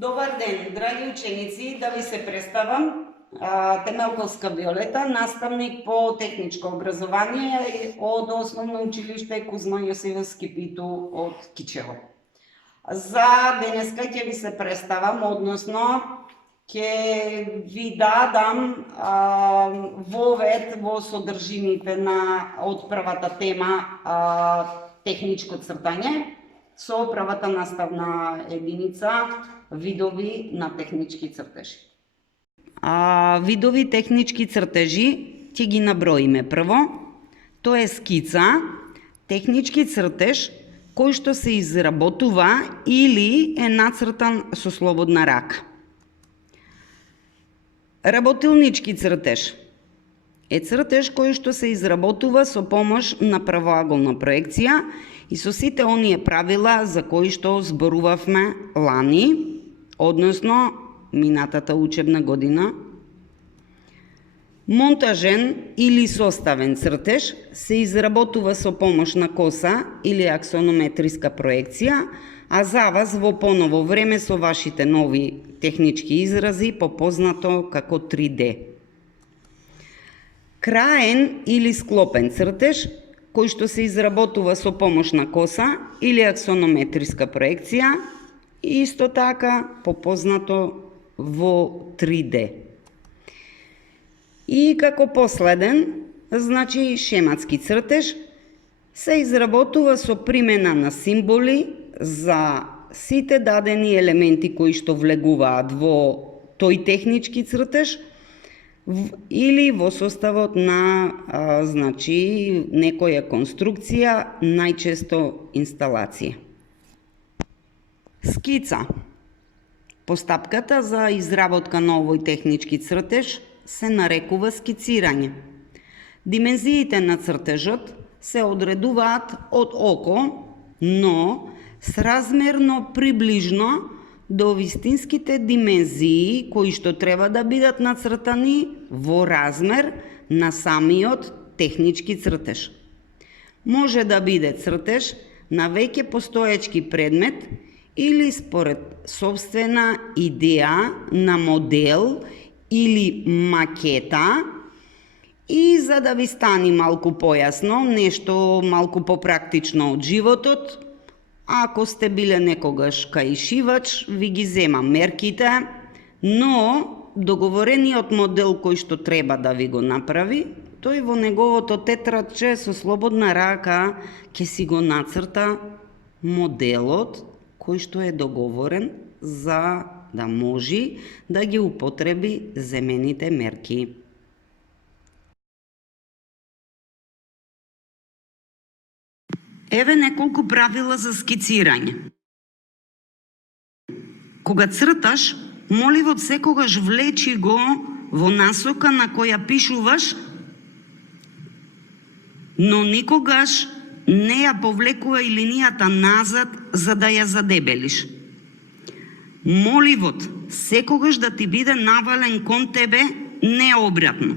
Добар ден, драги ученици, да ви се представам. Темелковска Виолета, наставник по техничко образование од Основно училиште Кузма Јосифовски Питу од Кичево. За денеска ќе ви се представам, односно ќе ви дадам вовед во содржините од првата тема техничко цртање со првата наставна единица видови на технички цртежи. Видови технички цртежи ќе ги наброиме. Прво, тоа е скица, технички цртеж кој што се изработува или е нацртан со слободна рака. Работилнички цртеж е цртеж кој што се изработува со помош на правоаголна проекција и со сите оние правила за кои што зборувавме лани, односно минатата учебна година. Монтажен или составен цртеж се изработува со помош на коса или аксонометриска проекција, а за вас во поново време со вашите нови технички изрази, попознато како 3D. Краен или склопен цртеж, кој што се изработува со помош на коса или аксонометриска проекција, исто така попознато во 3D. И како последен, значи шематски цртеж, се изработува со примена на символи за сите дадени елементи кои што влегуваат во тој технички цртеж или во составот на значи некоја конструкција, најчесто инсталација. Скица. Постапката за изработка на овој технички цртеж се нарекува скицирање. Димензиите на цртежот се одредуваат од око, но сразмерно приближно до вистинските димензии кои што треба да бидат нацртани во размер на самиот технички цртеж. Може да биде цртеж на веќе постоечки предмет или според собствена идеја на модел или макета, и за да ви стани малку појасно, нешто малку попрактично од животот, ако сте биле некогаш кај шивач, ви ги зема мерките, но договорениот модел кој што треба да ви го направи, тој во неговото тетрадче со слободна рака ќе си го нацрта моделот кој што е договорен за да може да ги употреби земените мерки. Еве неколку правила за скицирање. Кога црташ, моливот секогаш влечи го во насока на која пишуваш, но никогаш не ја повлекувај линијата назад за да ја задебелиш. Моливот секогаш да ти биде навален кон тебе, не обратно.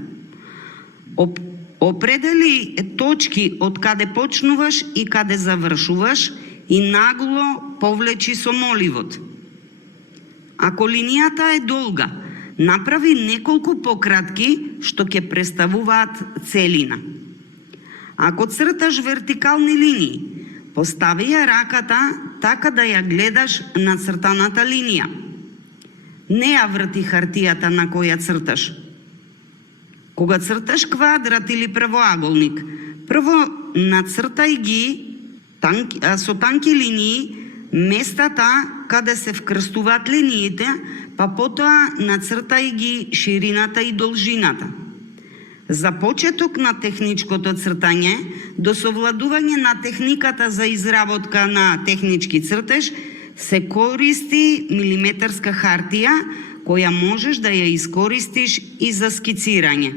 Определи точки од каде почнуваш и каде завршуваш и нагло повлечи со моливот. Ако линијата е долга, направи неколку пократки што ќе представуваат целина. Ако црташ вертикални линии, постави ја раката така да ја гледаш на цртаната линија. Не ја врти хартијата на која црташ. Кога црташ квадрат или правоаголник, прво нацртај ги со танки линии местата каде се вкрстуваат линиите, па потоа нацртај ги ширината и должината. За почеток на техничкото цртање, до совладување на техниката за изработка на технички цртеж, се користи милиметарска хартија, која можеш да ја искористиш и за скицирање.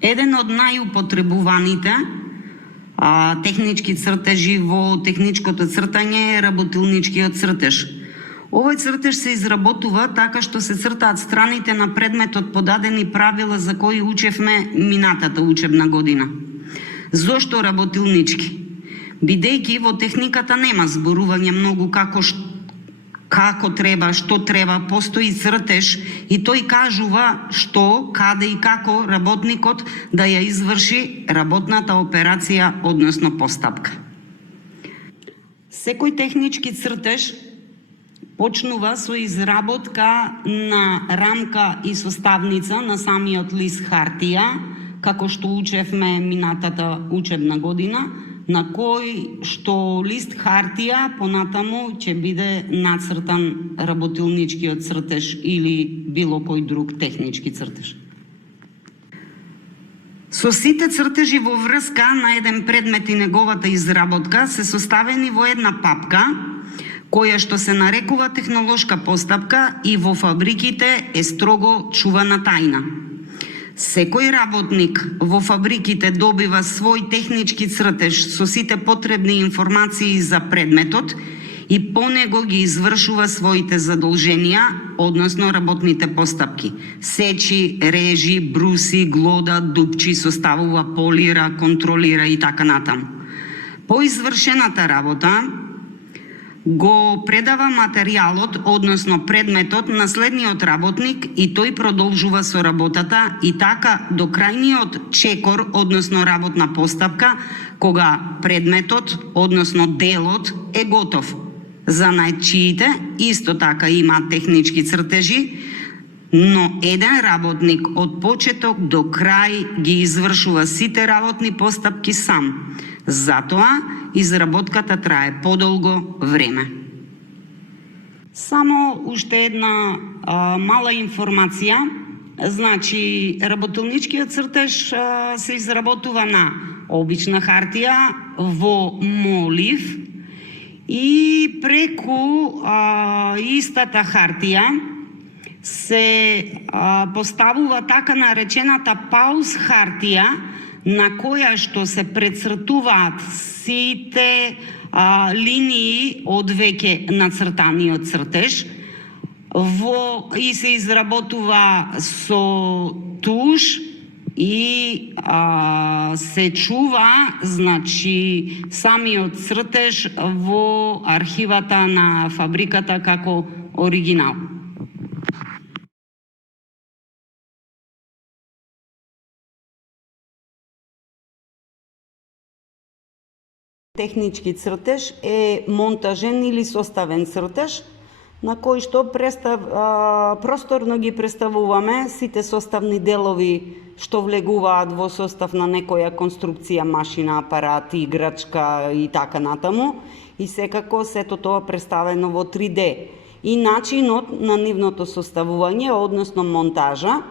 Еден од најупотребуваните технички цртежи во техничкото цртање е работилничкиот цртеж. Овој цртеж се изработува така што се цртаат страните на предметот по дадени правила за кои учевме минатата учебна година. Зошто работилнички? бидејќи во техниката нема зборување многу како треба, што треба, постои цртеж и тој кажува што, каде и како работникот да ја изврши работната операција, односно постапка. Секој технички цртеж почнува со изработка на рамка и составница на самиот лист хартија, како што учевме минатата учебна година, на кој што лист хартија понатаму ќе биде нацртан работилничкиот цртеж или било кој друг технички цртеж. Со сите цртежи во врска на еден предмет и неговата изработка се составени во една папка, која што се нарекува технолошка постапка и во фабриките е строго чувана тајна. Секој работник во фабриките добива свој технички цртеж со сите потребни информации за предметот и по него ги извршува своите задолженија, односно работните постапки. Сечи, режи, бруси, глода, дупчи, составува, полира, контролира и така натаму. По извршената работа го предава материјалот, односно предметот, на следниот работник и тој продолжува со работата и така до крајниот чекор, односно работна постапка, кога предметот, односно делот е готов. Занаетчиите исто така имаат технички цртежи, но еден работник од почеток до крај ги извршува сите работни постапки сам. Затоа изработката трае подолго време. Само уште една мала информација. Значи, работилничкиот цртеж се изработува на обична хартија во молив и преку истата хартија се поставува така наречената пауз хартија, на која што се прецртуваат сите линии од веќе нацртаниот цртеж и се изработува со туш и се чува, значи, самиот цртеж во архивата на фабриката како оригинал. Технички цртеж е монтажен или составен цртеж, на кој што просторно ги представуваме сите составни делови што влегуваат во состав на некоја конструкција, машина, апарат, играчка и така натаму, и секако сето тоа представено во 3D. И начинот на нивното составување, односно монтажа,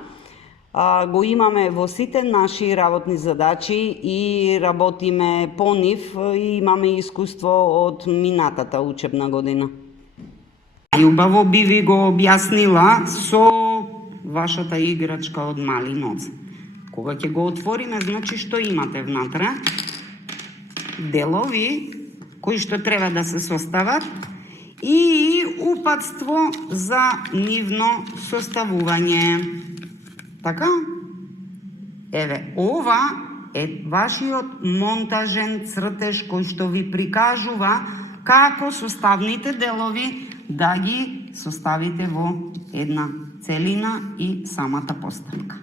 го имаме во сите наши работни задачи и работиме по нив и имаме искуство од минатата учебна година. Љубаво би ви го објаснила со вашата играчка од мали ноце. Кога ќе го отвориме, значи што имате внатре? Делови кои што треба да се состават и упатство за нивно составување. Така? Еве, ова е вашиот монтажен цртеж кој што ви прикажува како составните делови да ги составите во една целина и самата постапка.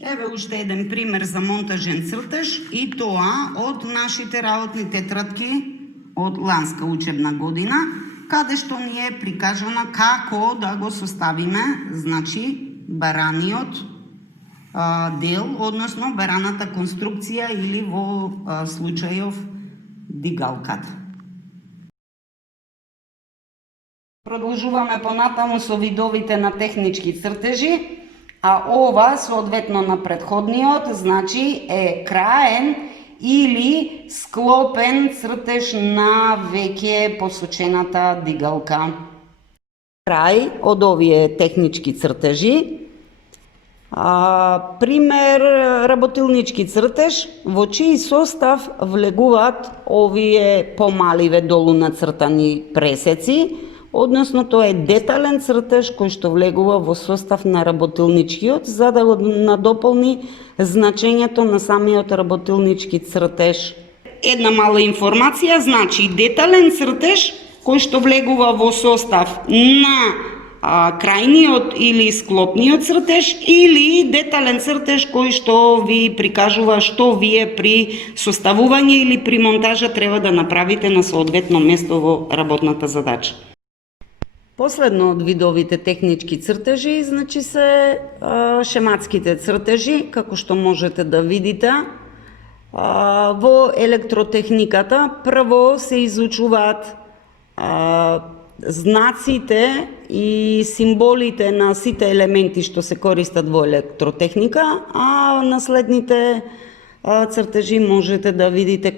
Еве уште еден пример за монтажен цртеж и тоа од нашите работни тетрадки од ланска учебна година, каде што ни е прикажано како да го составиме, значи, бараниот дел, односно бараната конструкција или во случајов дигалката. Продолжуваме понатаму со видовите на технички цртежи, а ова соодветно на претходниот, значи е краен или склопен цртеж на веќе посочената дигалка. Крај од овие технички цртежи. Пример работилнички цртеж, во чиј состав влегуваат овие помаливе долу нацртани пресеци, односно тоа е детален цртеж кој што влегува во состав на работилничкиот за да го надополни значењето на самиот работилнички цртеж. Една мала информација, значи детален цртеж кој што влегува во состав на крајниот или склопниот цртеж или детален цртеж кој што ви прикажува што вие при составување или при монтажа треба да направите на соодветно место во работната задача. Последно од видовите технички цртежи, значи се шематските цртежи, како што можете да видите. Во електротехниката прво се изучуваат знаците и символите на сите елементи што се користат во електротехника, а на следните цртежи можете да видите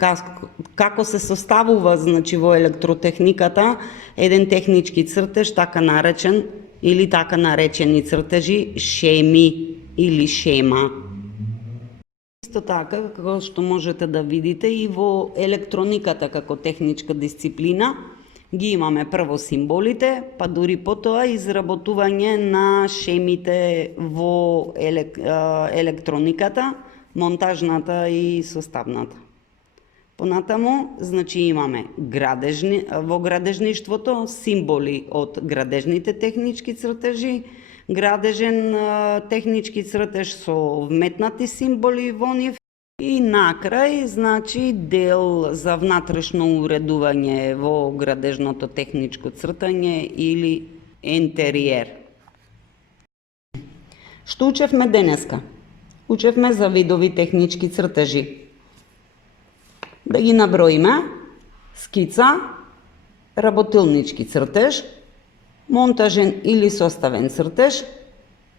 како се составува, значи во електротехниката еден технички цртеж, така наречен или така наречени цртежи шеми или шема. Исто така, како што можете да видите и во електрониката како техничка дисциплина, ги имаме прво символите, па дури потоа изработување на шемите во електрониката, монтажната и составната. Понатаму, значи имаме во градежништвото символи од градежните технички цртежи, градежен технички цртеж со вметнати символи во нив и накрај, значи, дел за внатрешно уредување во градежното техничко цртање или интериер. Што учевме денеска? Учевме за видови технички цртежи. Да ги наброиме: скица, работилнички цртеж, монтажен или составен цртеж,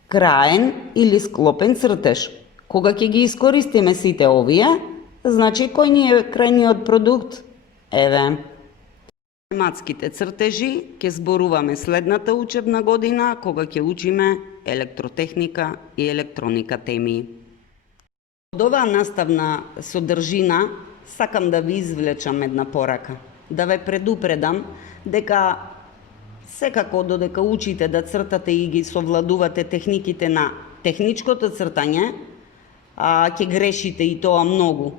краен или склопен цртеж. Кога ќе ги искористиме сите овие, значи кој ни е крајниот продукт? Еве. Шематските цртежи ќе зборуваме следната учебна година, кога ќе учиме електротехника и електроника теми. Од оваа наставна содржина сакам да ви извлечам една порака, да ве предупредам дека секако додека учите да цртате и ги совладувате техниките на техничкото цртање, ќе грешите и тоа многу.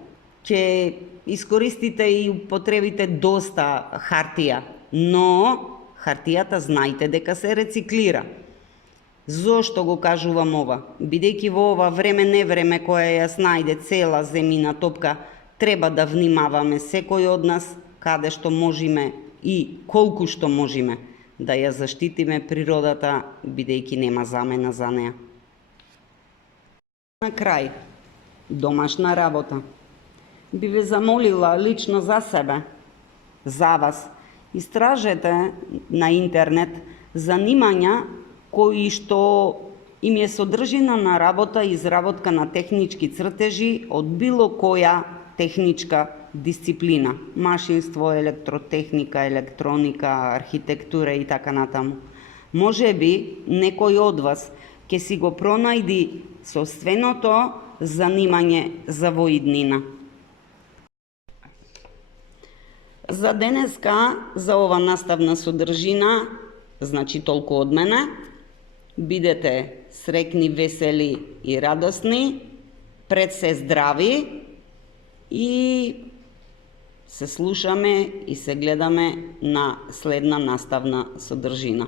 Ќе искористите и употребите доста хартија, но хартијата знаете дека се рециклира. Зошто го кажувам ова? Бидејќи во ова време невреме кое ја најде цела земјина топка, треба да внимаваме секој од нас каде што можеме и колку што можеме да ја заштитиме природата, бидејќи нема замена за неа. На крај, домашна работа. Би ве замолила лично за себе, за вас, истражете на интернет занимања кои што им е содржина на работа и изработка на технички цртежи од било која техничка дисциплина, машинство, електротехника, електроника, архитектура и така натаму. Може би некој од вас ќе си го пронајди собственото занимање за во иднина. За денеска, за ова наставна содржина, значи толку од мене. Бидете среќни, весели и радосни, пред се здрави и се слушаме и се гледаме на следна наставна содржина.